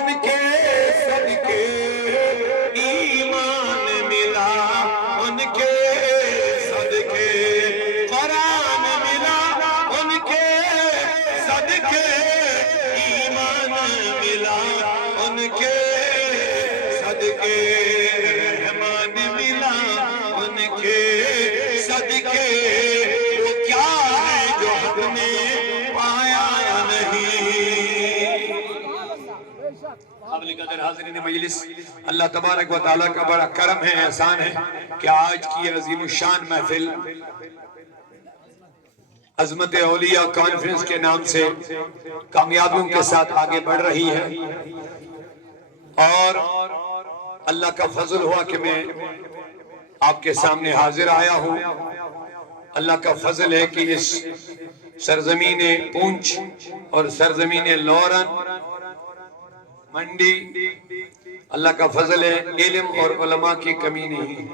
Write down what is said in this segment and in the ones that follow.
ان کے صدقے ایمان ملا، ان کے صدقے قرآن ملا، ان کے صدقے ایمان ملا، ان کے صدقے رحمان ملا، ان کے صدقے وہ کیا ہے جو ہم نے پایا نہیں۔ قابل قدر حاضرین مجلس، اللہ تبارک و تعالیٰ کا بڑا کرم ہے، احسان ہے کہ آج کی عظیم الشان محفل عظمت اولیاء کانفرنس کے نام سے کامیابیوں کے ساتھ آگے بڑھ رہی ہے، اور اللہ کا فضل ہوا کہ میں آپ کے سامنے حاضر آیا ہوں۔ اللہ کا فضل ہے کہ اس سرزمین پونچھ اور سرزمین لورن منڈی، اللہ کا فضل ہے، علم اور علماء کی کمی نہیں۔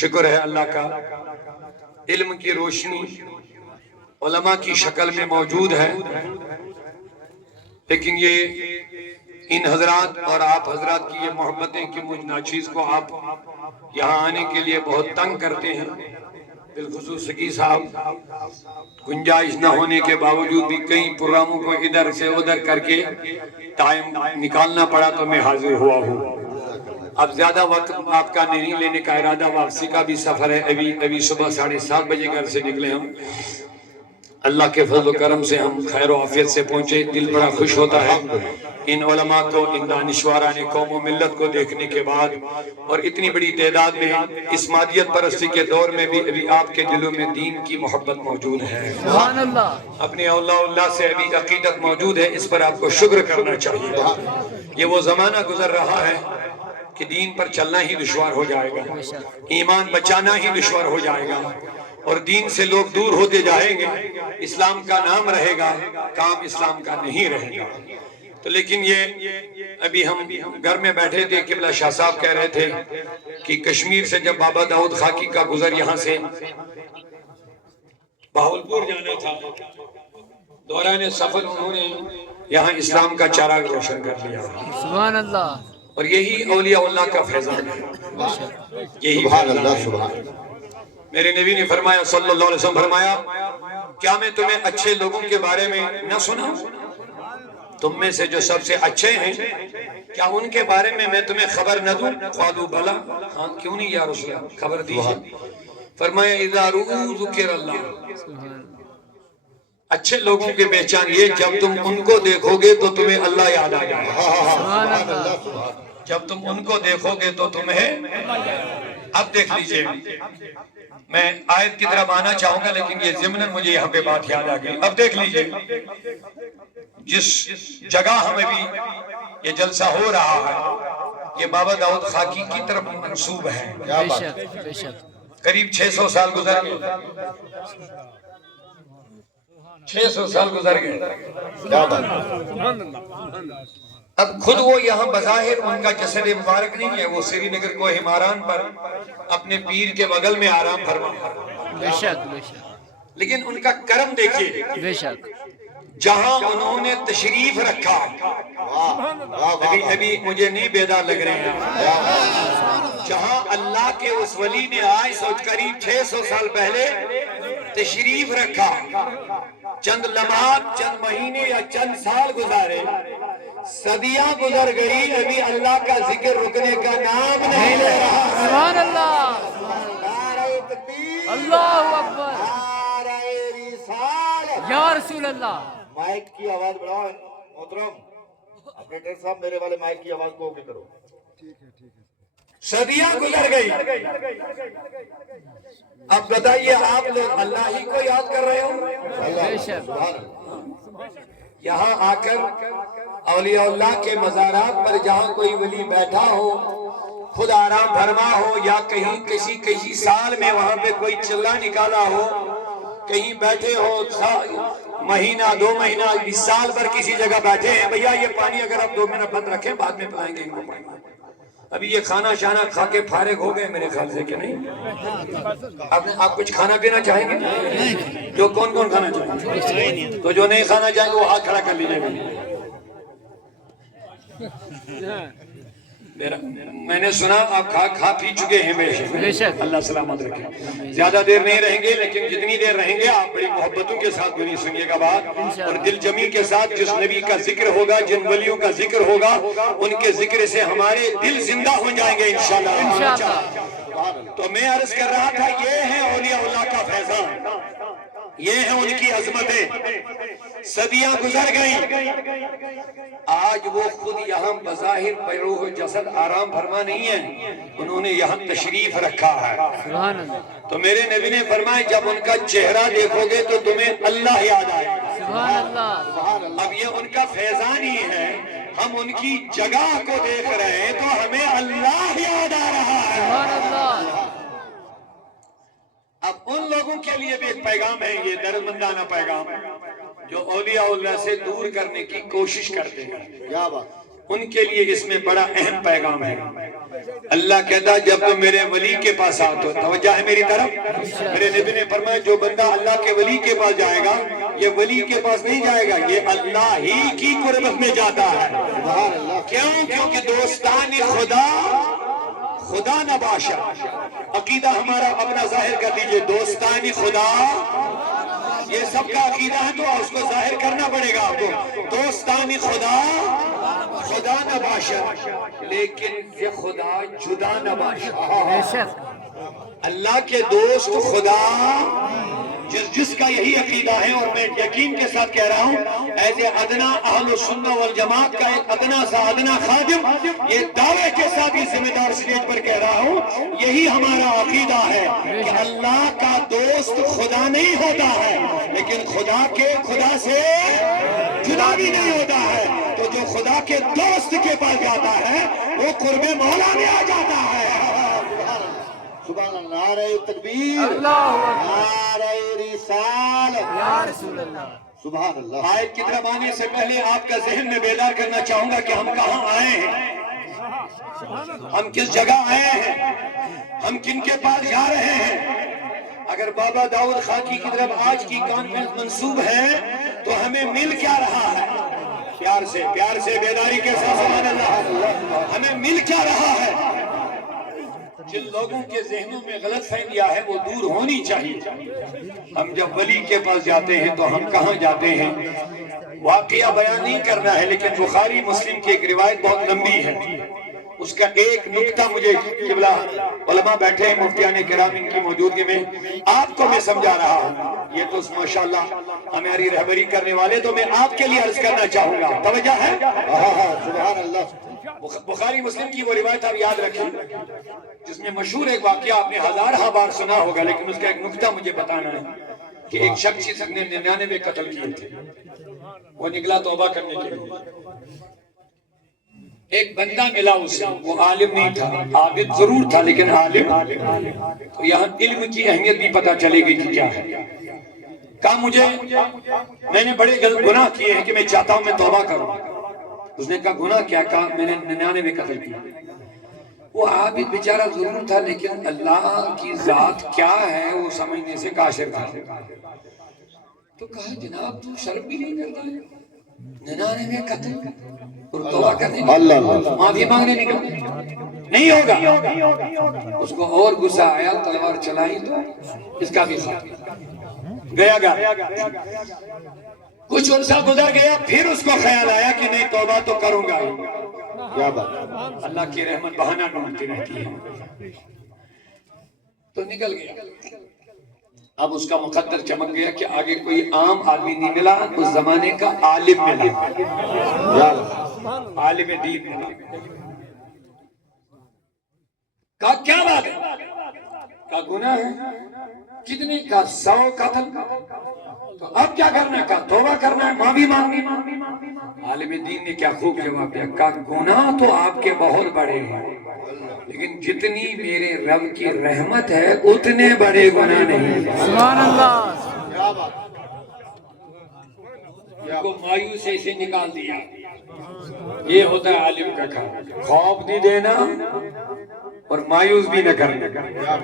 شکر ہے اللہ کا، علم کی روشنی علماء کی شکل میں موجود ہے، لیکن یہ ان حضرات اور آپ حضرات کی یہ محبتیں کہ مجھ ناچیز کو آپ یہاں آنے کے لیے بہت تنگ کرتے ہیں، بالخصوص سکی صاحب گنجائش نہ ہونے کے باوجود بھی کئی پروگراموں کو ادھر سے ادھر کر کے ٹائم نکالنا پڑا تو میں حاضر ہوا ہوں۔ اب زیادہ وقت آپ کا نہیں لینے کا ارادہ، واپسی کا بھی سفر ہے، ابھی صبح 7:30 بجے گھر سے نکلے ہم۔ اللہ کے فضل و کرم سے ہم خیر و عافیت سے پہنچے، دل بڑا خوش ہوتا ہے ان علماء کو، ان دانشوران قوم و ملت کو دیکھنے کے بعد، اور اتنی بڑی تعداد میں اس مادیت پرستی کے دور میں بھی ابھی آپ کے دلوں میں دین کی محبت موجود ہے، سبحان اللہ، اپنے اللہ سے ابھی عقیدت موجود ہے، اس پر آپ کو شکر کرنا چاہیے۔ یہ وہ زمانہ گزر رہا ہے کہ دین پر چلنا ہی دشوار ہو جائے گا، ایمان بچانا ہی دشوار ہو جائے گا، اور دین سے لوگ دور ہوتے جائیں گے، اسلام کا نام رہے گا، کام اسلام کا نہیں رہے گا۔ تو لیکن یہ ابھی ہم گھر میں بیٹھے تھے، قبلہ شاہ صاحب کہہ رہے تھے کہ کشمیر سے جب بابا داؤد خاکی کا گزر یہاں سے بہاولپور جانا تھا، دوران سفر انہوں نے یہاں اسلام کا چراغ روشن کر لیا، سبحان اللہ، اور یہی اولیاء اللہ کا فیضان ہے، یہی فیضان ہے۔ میرے نبی نے فرمایا صلی اللہ علیہ وسلم فرمایا، کیا میں تمہیں اچھے لوگوں کے بارے میں نہ سنا؟ تم میں سے جو سب سے اچھے ہیں، کیا ان کے بارے میں تمہیں خبر نہ دوں؟ قالوا بلا، ہاں کیوں نہیں یا رسول اللہ، خبر دیجئے۔ فرمایا اذا رؤوا ذکر اللہ، اچھے لوگوں کی پہچان یہ جب تم ان کو دیکھو گے تو تمہیں اللہ یاد آ جائے گا، جب تم ان کو دیکھو گے تو تمہیں۔ اب دیکھ لیجئے، میں آیت کی طرف آنا چاہوں گا لیکن یہ ضمناً مجھے یہاں پہ بات یاد آ گئی۔ اب دیکھ لیجئے، جس جگہ ہمیں بھی یہ جلسہ ہو رہا ہے، یہ بابا داؤد خاکی کی طرف منسوب ہے، بے شک بے شک، قریب 600 سال گزر گئے، 600 سال گزر گئے۔ اب خود وہ یہاں بظاہر ان کا جسد مبارک نہیں ہے، وہ سری نگر کو ہماران پر اپنے پیر کے بغل میں آرام فرما، بے شک بے شک، لیکن ان کا کرم دیکھیے، بے شک، جہاں انہوں نے تشریف رکھا، ابھی مجھے نہیں بیدار لگ رہے ہیں، جہاں اللہ کے اس ولی نے آج سوچ قریب 600 سال پہلے تشریف رکھا، چند لمحات، چند مہینے یا چند سال گزارے، صدیاں گزر گئی، ابھی اللہ کا ذکر رکنے کا نام نہیں لے رہا۔ سبحان اللہ، اللہ اکبر، یا رسول اللہ۔ مائک کی آواز بڑھاؤ محترم، آپریٹر صاحب میرے والے مائک کی آواز کو اوکے کرو۔ صدیاں گزر گئی، اب بتائیے آپ لوگ اللہ ہی کو یاد کر رہے ہو؟ بے شک، یہاں آ کر اولیاء اللہ کے مزارات پر جہاں کوئی ولی بیٹھا ہو، خود آرام فرما ہو، یا کہیں کسی سال میں وہاں پہ کوئی چلہ نکالا ہو، کہیں بیٹھے ہو مہینہ 2 مہینہ 20 سال پر کسی جگہ بیٹھے ہیں، بھیا یہ پانی اگر آپ 2 منٹ بند رکھیں بعد میں پلائیں گے ان کو پانی۔ ابھی یہ کھانا شانا کھا کے فارغ ہو گئے میرے خیال سے کہ نہیں؟ آپ کچھ کھانا پینا چاہیں گے؟ جو کون کھانا چاہیں گے؟ تو جو نہیں کھانا چاہیں گے وہ ہاتھ کھڑا کر لیجئے گا۔ میں نے سنا آپ کھا پی چکے ہیں بے شک۔ اللہ سلامت رکھے. زیادہ دیر نہیں رہیں گے لیکن جتنی دیر رہیں گے آپ بڑی محبتوں کے ساتھ بنی سنیے گا بات اور دل جمی کے ساتھ. جس نبی کا ذکر ہوگا جن ولیوں کا ذکر ہوگا ان کے ذکر سے ہمارے دل زندہ ہو جائیں گے انشاءاللہ. تو میں عرض کر رہا تھا یہ ہے اولیاء اللہ کا فیضان, یہ ہے ان کی عظمتیں. صدیاں گزر گئیں, آج وہ خود یہاں بظاہر بروح جسد آرام فرما نہیں ہے, انہوں نے یہاں تشریف رکھا ہے. سبحان اللہ. تو میرے نبی نے فرمایا جب ان کا چہرہ دیکھو گے تو تمہیں اللہ یاد آئے گا. سبحان اللہ. اب یہ ان کا فیضان ہی ہے, ہم ان کی جگہ کو دیکھ رہے ہیں تو ہمیں اللہ یاد آ رہا ہے. سبحان اللہ. اب ان لوگوں کے لیے بھی ایک پیغام ہے, یہ دردمندانہ پیغام جو اولیاء اللہ سے دور کرنے کی کوشش کرتے ہیں. کیا بات, ان کے لیے اس میں بڑا اہم پیغام ہے. اللہ کہتا جب تم میرے ولی کے پاس آؤ تو توجہ ہے میری طرف. میرے نبی نے فرمایا جو بندہ اللہ کے ولی کے پاس جائے گا یہ ولی کے پاس نہیں جائے گا, یہ اللہ ہی کی قربت میں جاتا ہے. کیوں؟ کیونکہ دوستان خدا نباشا, عقیدہ ہمارا اپنا ظاہر کر دیجئے. دوستانی خدا یہ سب کا عقیدہ ہے تو اس کو ظاہر کرنا پڑے گا آپ کو. دوستانی خدا نباشا, لیکن یہ خدا جدا نباشا. بے شک. اللہ کے دوست خدا جس کا یہی عقیدہ ہے, اور میں یقین کے ساتھ کہہ رہا ہوں ایز اے ادنا اہل السنہ والجماعت کا ایک ادنا سا ادنا خادم, یہ دعوے کے ساتھ ہی ذمہ دار سٹیج پر کہہ رہا ہوں, یہی ہمارا عقیدہ ہے کہ اللہ کا دوست خدا نہیں ہوتا ہے, لیکن خدا سے جدا بھی نہیں ہوتا ہے. تو جو خدا کے دوست کے پاس جاتا ہے وہ قرب مولا میں آ جاتا ہے. سبحان اللہ, نعرہ تکبیر, اللہ اکبر. نعرہ رسالت, یا رسول اللہ. سبحان اللہ. آیت کی طرف آنے سے پہلے آپ کا ذہن میں بیدار کرنا چاہوں گا کہ ہم کہاں آئے ہیں, ہم کس جگہ آئے ہیں, ہم کن کے پاس جا رہے ہیں. اگر بابا داؤد خاکی کی طرف آج کی کانفرنس منسوب ہے تو ہمیں مل کیا رہا ہے, پیار سے بیداری کے ساتھ سبحان اللہ, ہمیں مل کیا رہا ہے. جن لوگوں کے ذہنوں میں غلط فہمیاں ہے وہ دور ہونی چاہیے. ہم جب ولی کے پاس جاتے ہیں تو ہم کہاں جاتے ہیں, واقعہ بیان نہیں کرنا ہے لیکن بخاری مسلم کی ایک روایت بہت لمبی ہے, اس کا ایک نکتہ مجھے قبلہ علماء بیٹھے ہیں مفتیان کرام ان کی موجودگی میں آپ کو میں سمجھا رہا ہوں. یہ تو ماشاءاللہ ہماری رہبری کرنے والے, تو میں آپ کے لیے عرض کرنا چاہوں گا, توجہ ہے. سبحان اللہ. بخاری مسلم کی وہ روایت آپ یاد رکھیں جس میں مشہور ایک واقعہ آپ نے ہزارہ بار سنا ہوگا, لیکن اس کا ایک نکتہ مجھے بتانا ہے کہ ایک شخص جس نے 99 قتل کیے تھے, وہ نکلا توبہ کرنے کے لیے. ایک بندہ ملا اسے, وہ عالم نہیں تھا, عابد ضرور تھا لیکن عالم. تو یہاں علم کی اہمیت بھی پتہ چلے گی کہ کیا ہے. کہا میں نے بڑے گناہ کیے ہیں کہ میں چاہتا ہوں میں توبہ کروں. اس نے کہا گناہ کیا؟ کہا میں نے 99 قتل کیا. وہ عابد بیچارہ ضرور تھا لیکن اللہ کی ذات کیا ہے وہ سمجھنے سے قاصر تھا. تو کہا جناب تو شرم بھی نہیں کرتا ہے, 99 قتل اور توبہ کرنے معافی مانگنے نکل نہیں ہوگا. اس کو اور غصہ آیا, تلوار چلائی تو اس کا بھی خاتمہ گیا. کچھ عرصہ گزر گیا, پھر اس کو خیال آیا کہ نہیں توبہ تو کروں گا. کیا بات, اللہ کی رحمت بہانہ ڈھونڈتی رہتی ہے. تو نکل گیا. اب اس کا مقدر چمک گیا کہ آگے کوئی عام آدمی نہیں ملا, اس زمانے کا عالم ملا, عالم دین ملا. کہا کیا بات ہے؟ کہا گناہ ہے. کتنی؟ کا 100 قتل. تو اب کیا کرنا ہے؟ کہا توبہ کرنا ہے, معافی مانگنی. عالم دین نے کیا خوب جواب دیا, کہا گناہ تو آپ کے بہت بڑے ہیں لیکن جتنی میرے رب کی رحمت ہے اتنے بڑے گناہ نہیں. سبحان اللہ. کو مایوسی سے نکال دیا. یہ ہوتا ہے عالم کا کام, خوف نہیں دینا اور مایوس بھی نہ کرنا.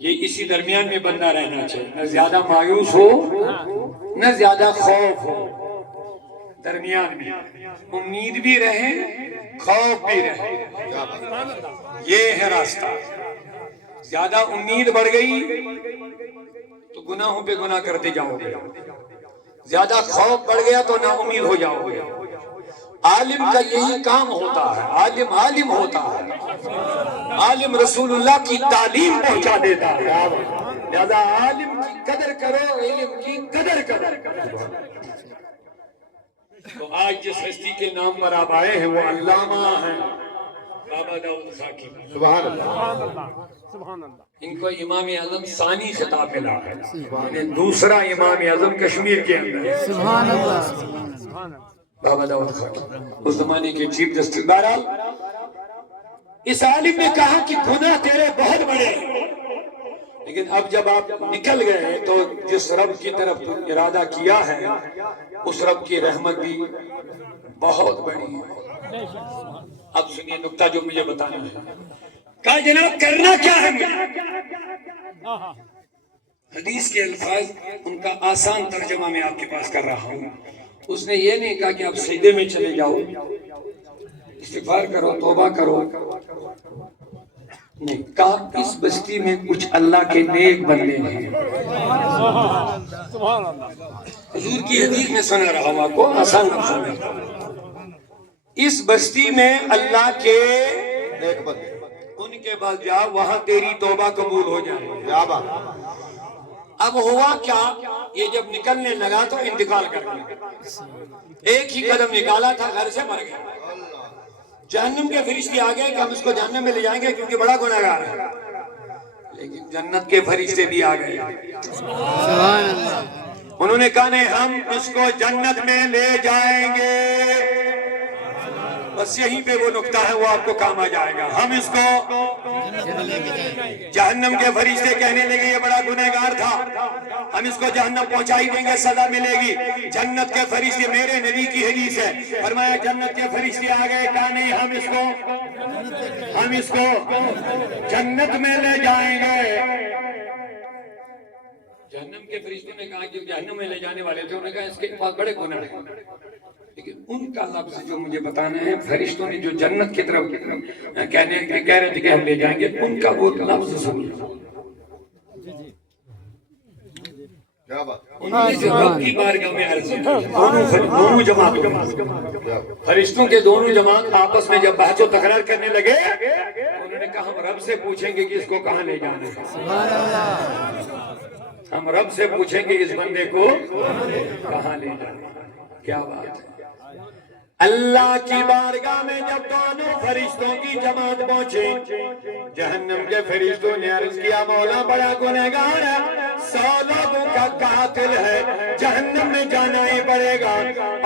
یہ اسی درمیان میں بندہ رہنا چاہیے, نہ زیادہ مایوس ہو نہ زیادہ خوف ہو. درمیان میں، امید بھی رہے خوف بھی رہے، یہ ہے راستہ۔ زیادہ امید بڑھ گئی تو گناہوں پہ گناہ کرتے جاؤ گے، زیادہ خوف بڑھ گیا تو نا امید ہو جاؤ گے۔ عالم کا یہی کام ہوتا ہے، عالم عالم ہوتا ہے، عالم رسول اللہ کی تعلیم پہنچا دیتا ہے۔ لہذا عالم کی قدر کرو، علم کی قدر کرو۔ تو آج جس ہستی کے نام پر آپ آئے ہیں وہ علامہ ہیں بابا داؤد خاکی۔ سبحان اللہ۔ subhanallah ان کو امام اعظم ثانی خطاب ملا ہے، یعنی دوسرا امام اعظم کشمیر کے اندر ہے، سبحان اللہ بابا داؤد خاکی، اس زمانے کے چیف جسٹس۔ بہرحال اس عالم نے کہا کہ گناہ تیرے بہت بڑے ہیں، لیکن اب جب آپ نکل گئے تو جس رب کی طرف ارادہ کیا ہے اس رب کی رحمت بھی بہت بڑی ہے۔ اب سنیے نکتہ جو مجھے بتانا ہے۔ کہا جناب کرنا کیا ہے مجھے؟ حدیث کے الفاظ ان کا آسان ترجمہ میں آپ کے پاس کر رہا ہوں۔ اس نے یہ نہیں کہا کہ آپ سجدے میں چلے جاؤ، استغفار کرو، توبہ کرو، نہیں کہا اس بستی میں کچھ اللہ کے نیک بندے ہیں۔ حضور کی حدیث میں سنا رہا ہوں آپ کو، آسان لفظوں میں۔ اس بستی میں اللہ کے نیک بندے، ان کے بعد جا، وہاں تیری توبہ قبول ہو جائے۔ کیا بات۔ اب ہوا کیا، یہ جب نکلنے لگا تو انتقال کر گیا، ایک ہی قدم نکالا تھا گھر سے مر گیا۔ جہنم کے فرشتے آ گئے کہ ہم اس کو جہنم میں لے جائیں گے کیونکہ بڑا گناہگار ہے، لیکن جنت کے فرشتے بھی آ گئے، سبحان اللہ انہوں نے کہا نہیں ہم اس کو جنت میں لے جائیں گے۔ بس یہیں پہ وہ نکتہ ہے، وہ آپ کو کام آ جائے گا۔ ہم اس کو جہنم کے فرشتے کہنے لگے یہ بڑا گنہگار تھا، ہم اس کو جہنم پہنچا ہی دیں گے، سزا ملے گی۔ جنت کے فرشتے، میرے نبی کی حدیث ہے، فرمایا جنت کے فرشتے آ گئے، کہا نہیں ہم اس کو جنت میں لے جائیں گے۔ جہنم کے فرشتوں نے کہا کہ جہنم میں لے جانے والے تھے، انہوں نے کہا اس کے پاس بڑے گناہ ہیں، لیکن ان کا لفظ جو مجھے بتانا ہے، فرشتوں نے جو جنت کی طرف کہہ رہے تھے کہ ہم لے جائیں گے، ان کا وہ لفظ سنو۔ کیا بات۔ انہوں نے جو رب کی بارگاہ میں عرض کی، دونوں جماعتوں، فرشتوں کے دونوں جماعت آپس میں جب بحث و تکرار کرنے لگے، انہوں نے کہا ہم رب سے پوچھیں گے کہ اس کو کہاں لے جانا ہے، سبحان اللہ ہم رب سے پوچھیں گے اس بندے کو کہاں لے جانا ہے۔ کیا بات ہے۔ اللہ کی بارگاہ میں جب دونوں فرشتوں کی جماعت پہنچے، جہنم کے فرشتوں نے عرض کیا مولا بڑا گنہگار ہے، 100 لوگوں کا قاتل ہے، جہنم میں جانا ہی پڑے گا،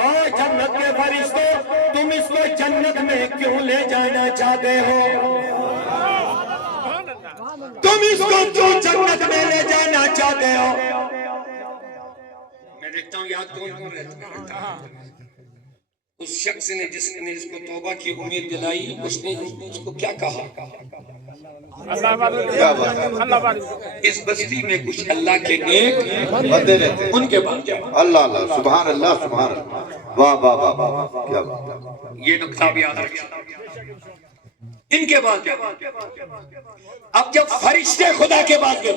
اور جنت کے فرشتوں تم اس کو جنت میں کیوں لے جانا چاہتے ہو؟ تم اس کو کیوں جنت میں لے جانا چاہتے ہو؟ میں دیکھتا ہوں یاد کون رہتا ہے۔ اس شخص نے جس نے اس کو توبہ کی امید دلائی، اس نے اس کو کیا کہا؟ اس بستی میں کچھ اللہ کے نیک بندے رہتے ہیں، ان کے بعد کیا؟ اللہ اللہ، سبحان اللہ، سبحان اللہ، واہ واہ واہ واہ، کیا بات۔ یہ نقطہ بھی یاد رکھیں۔ ان کے بعد کیا؟ اب جب فرشتے خدا کے بعد گئے،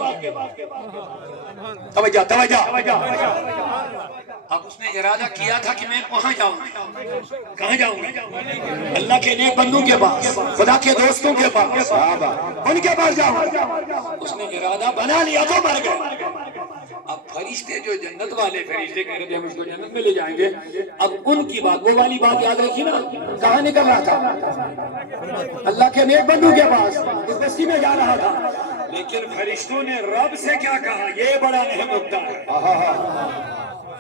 توجہ توجہ، اب اس نے ارادہ کیا تھا کہ میں وہاں جاؤں، کہاں جاؤں؟ اللہ کے نیک بندوں کے پاس، خدا کے دوستوں کے پاس، ان کے پاس جاؤں۔ اس نے ارادہ بنا لیا تو مر گئے۔ اب فرشتے جو جنت والے فرشتے کہہ رہے تھے ہم اس کو جنت میں لے جائیں گے، اب ان کی بات، وہ والی بات یاد رکھی نا، کہاں نکل رہا تھا؟ اللہ کے نیک بندوں کے پاس، اس بستی میں جا رہا تھا، لیکن فرشتوں نے رب سے کیا کہا؟ یہ بڑا اہم نکتہ ہے،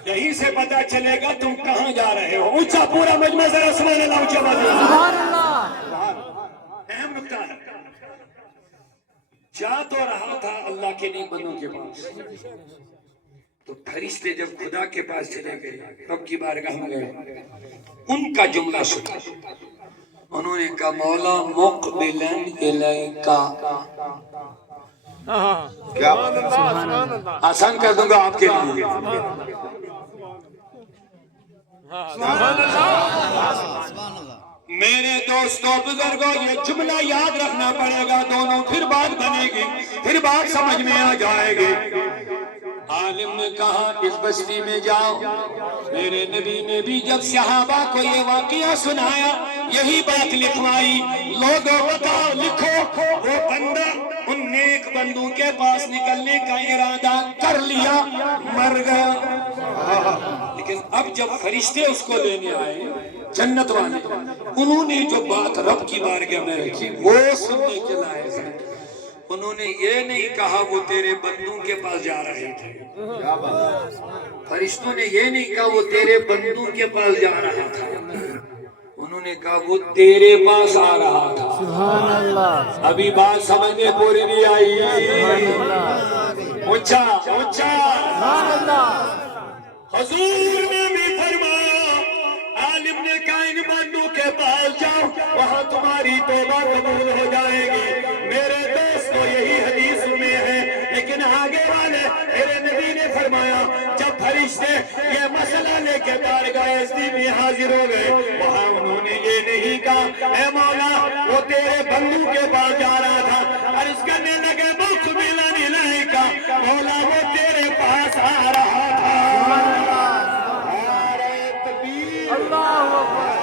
یہیں سے پتا چلے گا تم کہاں جا رہے ہو۔ اونچا پورا مجمع ذرا سبحان اللہ اونچا بات، سبحان اللہ اہم نکتہ ہے۔ جا تو رہا تھا اللہ کے نیک بندوں کے پاس، تو فرشتے جب خدا کے پاس چلے گئے، رب کی بارگاہ میں گئے، ان کا جملہ سنا، انہوں نے کہا مولا مقبلن الیکا۔ کیا بات۔ آسان کر دوں گا آپ کے لیے، میرے دوستوں بزرگوں یہ جملہ یاد رکھنا پڑے گا دونوں، پھر بات بنے گی، پھر بات سمجھ میں آ جائے گی۔ عالم نے کہا اس بستی میں جاؤ، میرے نبی نے بھی جب صحابہ کو یہ واقعہ سنایا یہی بات لکھوائی، لوگوں بتاؤ لکھو وہ بندہ ان نیک بندوں کے پاس نکلنے کا ارادہ کر لیا، مر گیا۔ لیکن اب جب فرشتے اس کو لینے آئے جنت والے، انہوں نے جو بات رب کی بارگاہ میں رکھی وہ سننے کے لائق ہے۔ انہوں نے یہ نہیں کہا وہ تیرے بندوں کے پاس جا رہے تھے، فرشتوں نے یہ نہیں کہا وہ تیرے بندوں کے پاس جا رہا تھا، انہوں نے کہا وہ تیرے پاس آ رہا تھا۔ سبحان اللہ، ابھی بات سمجھنے پوری نہیں آئی، اونچا اونچا۔ سبحان اللہ، حضور نے بھی فرمایا، عالم نے کہا ان بندوں کے پاس جاؤ وہاں تمہاری توبہ قبول ہو جائے گی۔ میرے دوستو یہی حدیث میں ہے، لیکن آگے والے میرے نبی نے فرمایا جب فرشتے یہ مسئلہ لے کے بارگاہ ازدی میں حاضر ہو گئے، وہاں انہوں نے یہ نہیں کہا اے مولا وہ تیرے بندوں کے پاس جا رہا تھا، عرض کرنے لگے مقبلا الیک، مولا وہ تیرے پاس آ رہا تھا۔ اللہ اکبر،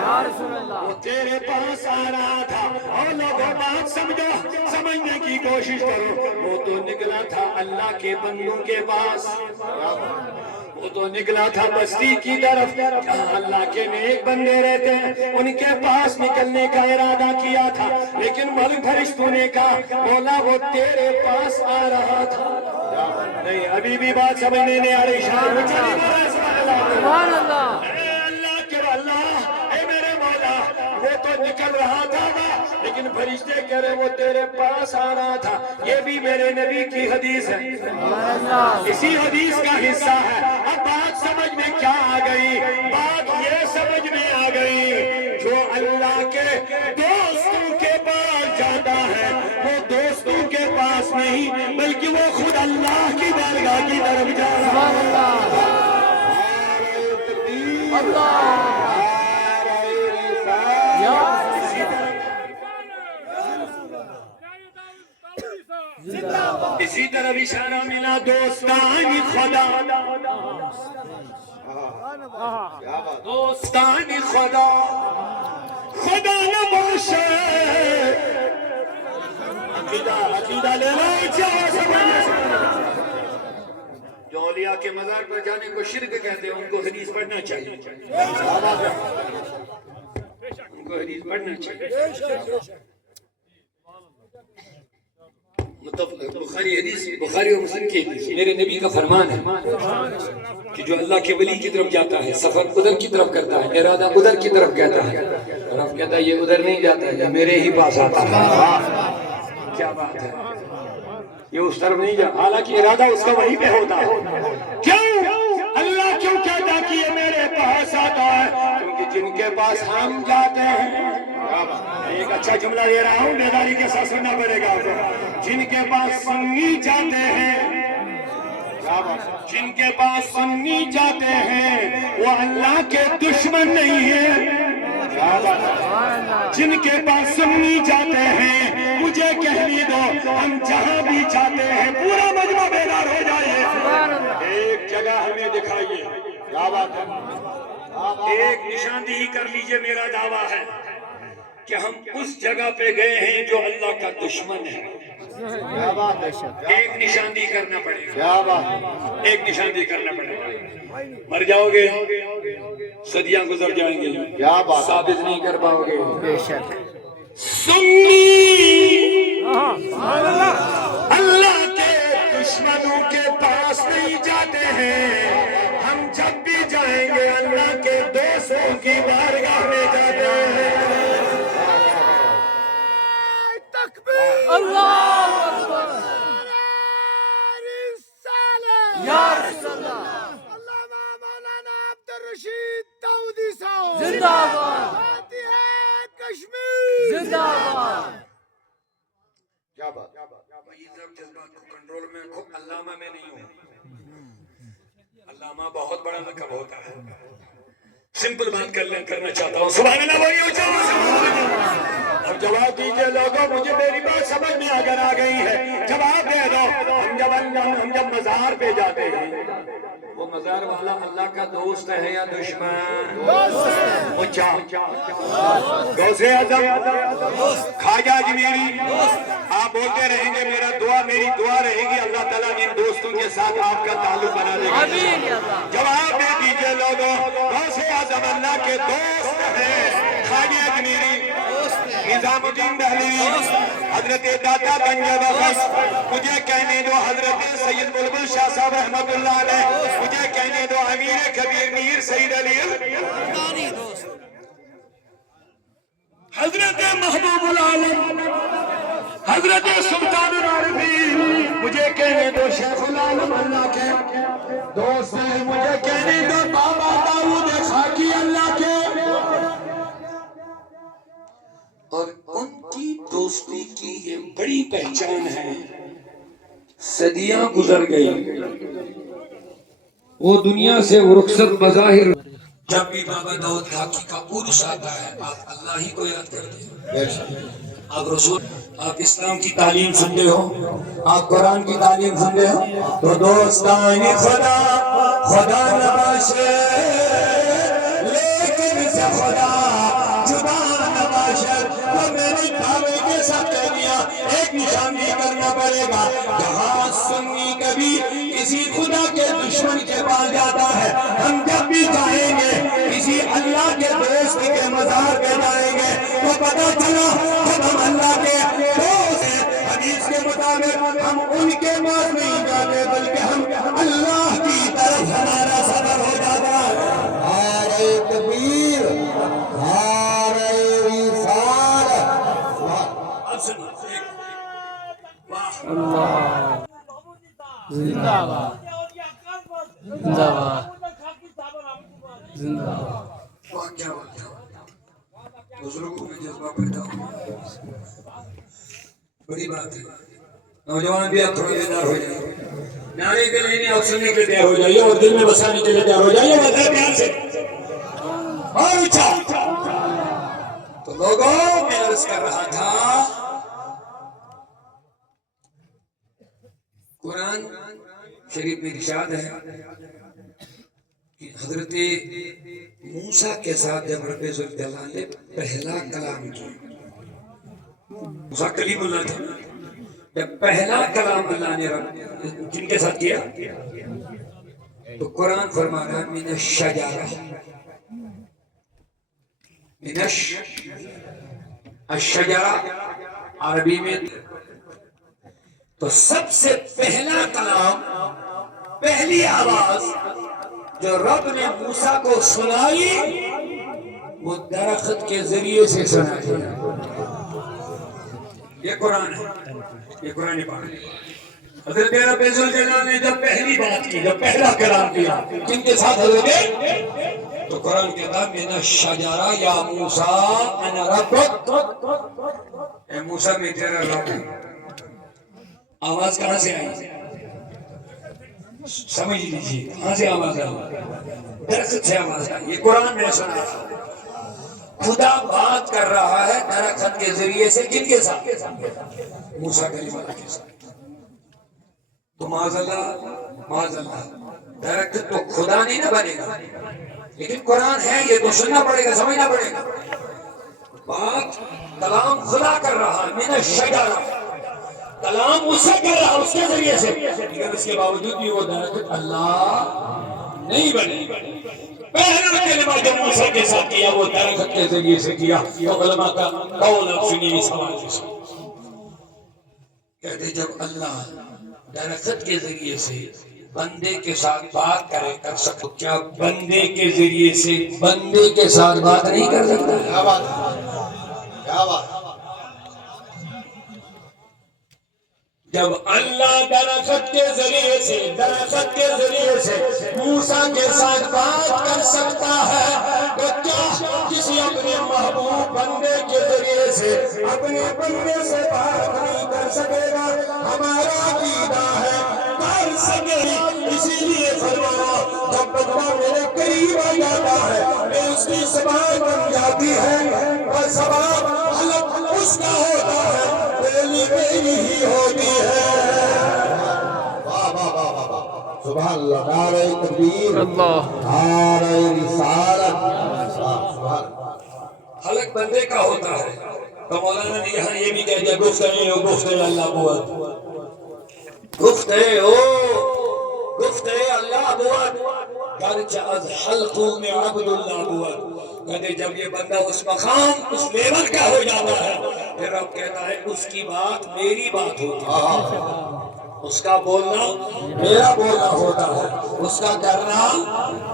یا رسول اللہ، وہ تیرے پاس آ رہا تھا۔ اور لوگوں بات سمجھو، سمجھنے کی کوشش کرو، وہ تو نکلا تھا اللہ کے بندوں کے پاس، وہ تو نکلا تھا بستی کی طرف جہاں اللہ کے نیک بندے رہتے ہیں، ان کے پاس نکلنے کا ارادہ کیا تھا، لیکن ملک فرشتوں نے کہا مولا وہ تیرے پاس آ رہا تھا۔ نہیں ابھی بھی بات سمجھنے نہیں آ رہی، سبحان اللہ، اے اللہ کے اللہ، اے میرے مولا وہ تو نکل رہا تھا لیکن فرشتے کہہ رہے وہ تیرے پاس آ رہا تھا۔ یہ بھی میرے نبی کی حدیث ہے، اسی حدیث کا حصہ ہے۔ اب بات سمجھ میں کیا آ گئی؟ بات یہ سمجھ میں آ گئی جو اللہ کے دوستوں کے پاس جاتا ہے وہ دوستوں کے پاس نہیں بلکہ وہ خود اللہ کی بارگاہ کی طرف جا رہا ہے۔ اسی طرح اشارہ ملا دوستان خدا، دوستان خدا، خدا نہ باشے، عقیدہ لے لو جو اولیاء کے مزار پر جانے کو شرک کہتے ہیں ان کو حدیث پڑھنا چاہیے، ان کو حدیث پڑھنا چاہیے۔ بخاری حدیث، بخاری اور مسلم کی حدیث، میرے نبی کا فرمان ہے کہ جو اللہ کے ولی کی طرف جاتا ہے سفر ادھر کی طرف کرتا ہے، ارادہ ادھر کی طرف کہتا ہے، اور اب کہتا ہے یہ ادھر نہیں جاتا ہے یہ میرے ہی پاس آتا ہے۔ کیا بات ہے، یہ اس طرف نہیں جاتا، حالانکہ ارادہ اس کا وہیں پہ ہوتا ہے۔ کیوں اللہ کیوں کہتا ہے کہ یہ میرے پاس آتا ہے؟ کیونکہ جن کے پاس ہم جاتے ہیں، ایک اچھا جملہ دے رہا ہوں بیداری کے ساتھ سننا پڑے گا آپ کو، جن کے پاس سنی جاتے ہیں، جن کے پاس سنی جاتے ہیں وہ اللہ کے دشمن نہیں ہیں، جن کے پاس سنی جاتے ہیں مجھے کہنے دو ہم جہاں بھی جاتے ہیں پورا مجمع بیدار ہو جائے۔ ایک جگہ ہمیں دکھائیے، ایک نشاندہی کر لیجئے، میرا دعویٰ ہے کہ ہم اس جگہ پہ گئے ہیں جو اللہ کا دشمن ہے۔ ایک نشاندہی کرنا پڑے گا، ایک نشاندہی کرنا پڑے گا، مر جاؤ گے صدیاں گزر جائیں گے، ثابت نہیں کر پاؤ گے۔ بے شک، سنی اللہ کے دشمنوں کے پاس نہیں جاتے ہیں، ہم جب بھی جائیں گے اللہ کے دوستوں کی بارگاہ میں جاتے ہیں۔ اللہ اکبر، یا رسول اللہ، زندہ باد، زندہ باد۔ کیا بات، جذبات کو کنٹرول میں رکھو، علامہ میں نہیں ہوں، علامہ بہت بڑا لقب ہوتا ہے. سمپل بات کرنا چاہتا ہوں. سبحان اللہ بولیے اچھا. اب جواب دیجئے لوگوں, مجھے میری بات سمجھ میں اگر آ گئی ہے جواب دے دو. ہم جب مزار پہ جاتے ہیں, وہ مزار والا اللہ کا دوست ہے یا دشمن؟ اچھا, غوث اعظم خواجہ اجمیری, آپ بولتے رہیں گے میری دعا رہے گی اللہ تعالیٰ ان دوستوں کے ساتھ آپ کا تعلق بنا دے گا. جواب دے دیجئے لوگوں, غوث اعظم اللہ کے دوست ہیں. خواجہ اجمیری, نظام الدین دہلوی, حضرت داتا گنج بخش, مجھے کہنے دو حضرت سید بلبل شاہ صاحب رحمت اللہ علیہ, مجھے کہنے دو امیر کبیر میر سید علی, حضرت محبوب العالم, حضرت سلطان العارفین, مجھے کہنے دو شیخ العالم اللہ کے دوست ہیں. مجھے کہنے دو بابا داؤد خاکی اللہ کے, اور ان کی دوستی کی یہ بڑی پہچان ہے. صدیاں گزر گئی, وہ دنیا سے رخصت بظاہر. جب بھی بابا داؤد خاکی کا عرس آتا ہے آپ اللہ ہی کو یاد کرتے ہیں. آپ رسول, آپ اسلام کی تعلیم سنتے ہو, آپ قرآن کی تعلیم سنتے ہو, تو دوستان خدا خدا نباشے لیکن سے خدا جدا نباشے. تو میں نے دعوے کے ساتھ کہہ دیا ایک نشانی کرنا پڑے گا. جہاں سنی کبھی کسی خدا کے دشمن کے پاس جاتا ہے, ہم جب بھی جائیں گے کسی اللہ کے دوست کے مزار پہ جائیں گے تو پتہ چلا جب ہم اللہ کے دوست ہیں, حدیث کے مطابق ہم ان کے پاس نہیں جاتے بلکہ ہم اللہ کی طرف ہمارا سفر ہو جاتا ہے. نعرہ تکبیر, نعرہ رسالت. اب سنیے, اللہ زندہ باد, زندہ باد, زندہ باد. کیا بزرگوں میں جذبہ پیدا ہوا, بڑی بات ہے. نوجوان بھی آپ تھوڑے بیدار ہو جائیں, نعرے کے لیے نہیں آپ سننے کے لیے تیار ہو جائیے اور دل میں بسانے کے لیے تیار ہو جائیے. مطلب پیار سے اور اچھا. تو لوگوں میں عرض کر رہا تھا, قرآن شریف میں ارشاد ہے کہ حضرت موسیٰ کے ساتھ جب رب ذوالجلال نے پہلا کلام کیا, موسیٰ کلیم اللہ تھے, جب پہلا کلام اللہ نے جن کے ساتھ کیا تو قرآن فرما رہا من الشجرہ, من الشجرہ عربی میں. تو سب سے پہلا کلام, پہلی آواز جو رب نے موسیٰ کو سنائی وہ درخت کے ذریعے سے سنائی. یہ قرآن ہے, یہ قرآن پاک ہے. حضرت رب ذوالجلال نے جب پہلی بات کی, جب پہلا کلام کیا کن کے ساتھ حضرت, تو قرآن کہتا من الشجرہ یا موسیٰ انا ربک, اے موسیٰ میں تیرا رب ہوں. آواز کہاں سے آئی سمجھ لیجیے, کہاں سے آواز آئی؟ درخت سے آواز آئی. یہ قرآن میں سنا, خدا بات کر رہا ہے درخت کے ذریعے سے. کن کے ساتھ؟ موسیٰ کلیم اللہ کے ساتھ. تو معاذ اللہ, درخت تو خدا نہیں نہ بنے گا, لیکن قرآن ہے یہ تو سننا پڑے گا, سمجھنا پڑے گا. بات کلام خدا کر رہا ہے, من الشجرہ, کلام اس سے کر رہا اس کے ذریعے سے, لیکن اس کے باوجود بھی وہ درخت اللہ نہیں بنے. پہلا کلمہ جو موسیٰ کے ساتھ کیا وہ درخت کے ذریعے سے کیا. تو علماء کا قول اب سنیے اس حوالے سے. کہتے جب اللہ درخت کے ذریعے سے بندے کے ساتھ بات کر سکتا, کیا بندے کے ذریعے سے بندے کے ساتھ بات نہیں کر سکتا؟ کیا بات ہے, کیا بات. جب اللہ درخت کے ذریعے سے موسیٰ کے ساتھ بات کر سکتا ہے تو کیا کسی اپنے محبوب بندے کے ذریعے سے اپنے بندے سے بات نہیں کر سکے گا؟ ہمارا عقیدہ ہے کر سکے. اسی لیے فرمایا بندہ میرے قریب آ جاتا ہے میں اس کی زبان بن جاتی ہے اور زبان حلق اس کا ہوتا ہے بولی میری ہی ہوتی ہے سبحان اللہ نعرہ تکبیر نعرہ رسالت سبحان حلق بندے کا ہوتا ہے تو مولانا نے یہاں یہ بھی کہہ دیا گفتگو اللہ بوت گفتگو اللہ بوت گرچہ از حلق میں عبد اللہ بوت کہتے جب یہ بندہ اس مقام اس لیول کا ہو جاتا ہے پھر اب کہتا ہے اس کی بات میری بات ہوتی ہے اس کا بولنا میرا بولنا ہوتا ہے اس کا کرنا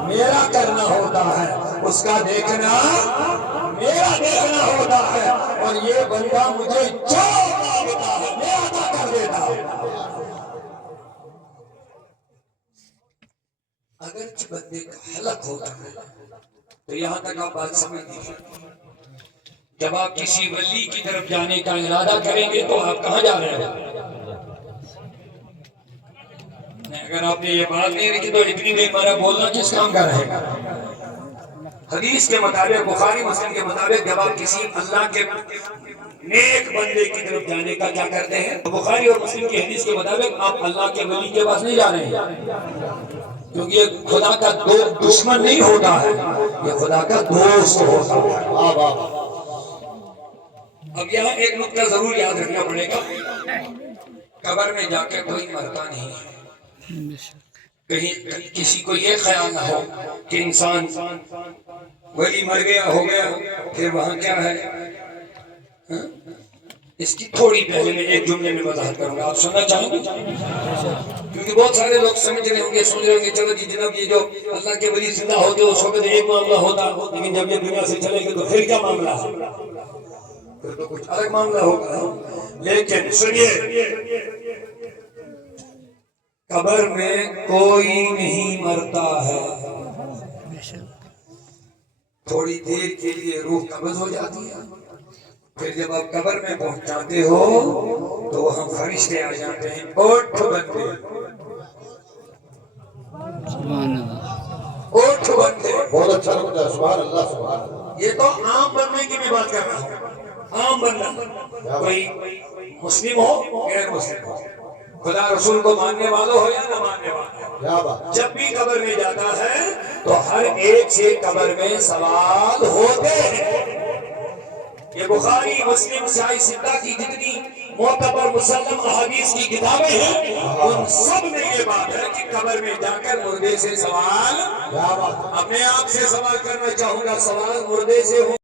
میرا کرنا ہوتا ہے اس کا دیکھنا میرا دیکھنا ہوتا ہے اور یہ بندہ مجھے جو مانگتا ہے میں عطا کر دیتا ہوں اگرچہ بندے کا حلق ہوتا ہے تو یہاں تک آپ بات سمجھ لیجیے جب آپ کسی ولی کی طرف جانے کا ارادہ کریں گے تو آپ کہاں جا رہے ہیں اگر آپ نے یہ بات نہیں رکھی تو اتنی دیر ہمارا بولنا کس کام کا رہے گا حدیث کے مطابق بخاری مسلم کے مطابق جب آپ کسی اللہ کے نیک بندے کی طرف جانے کا کیا کرتے ہیں بخاری اور مسلم کی حدیث کے مطابق آپ اللہ کے ولی کے پاس نہیں جا رہے ہیں کیونکہ یہ خدا کا دشمن نہیں ہوتا ہے یہ خدا کا دوست ہوتا ہے اب یہاں ایک نقطہ ضرور یاد رکھنا پڑے گا قبر میں جا کے کوئی مرتا نہیں ہے کہیں کسی کو یہ خیال نہ ہو کہ انسان ولی مر گیا ہو گیا پھر وہاں کیا ہے اس کی تھوڑی پہلے میں ایک جملے میں وضاحت کروں گا آپ سننا چاہیں گے کیونکہ بہت سارے لوگ سمجھ رہے ہوں گے سن رہے ہوں گے چلو جی جناب یہ جو اللہ کے ولی زندہ ہوتے اس وقت ایک معاملہ ہوتا لیکن جب یہ دنیا سے چلے گئے تو پھر کیا معاملہ ہے پھر تو کچھ الگ معاملہ ہوگا لیکن سنیے قبر میں کوئی نہیں مرتا ہے تھوڑی دیر کے لیے روح قبض ہو جاتی ہے پھر جب آپ قبر میں پہنچ جاتے ہو تو وہاں فرشتے آ جاتے ہیں اٹھ بندے اٹھ بندے بہت اچھا لگتا ہے سبحان اللہ سبحان اللہ یہ تو عام بندے کی بھی بات کر رہا ہوں عام بندہ کوئی مسلم ہو غیر مسلم ہو خدا رسول کو ماننے والوں ہو یا نہ ماننے والوں جب بھی قبر میں جاتا ہے تو ہر ایک سے قبر میں سوال ہوتے ہیں یہ بخاری مسلم سیاہ ستہ کی جتنی معتبر مسلم احادیث کی کتابیں ہیں ان سب میں یہ بات ہے کہ قبر میں جا کر مردے سے سوال اب میں آپ سے سوال کرنا چاہوں گا سوال مردے سے ہوں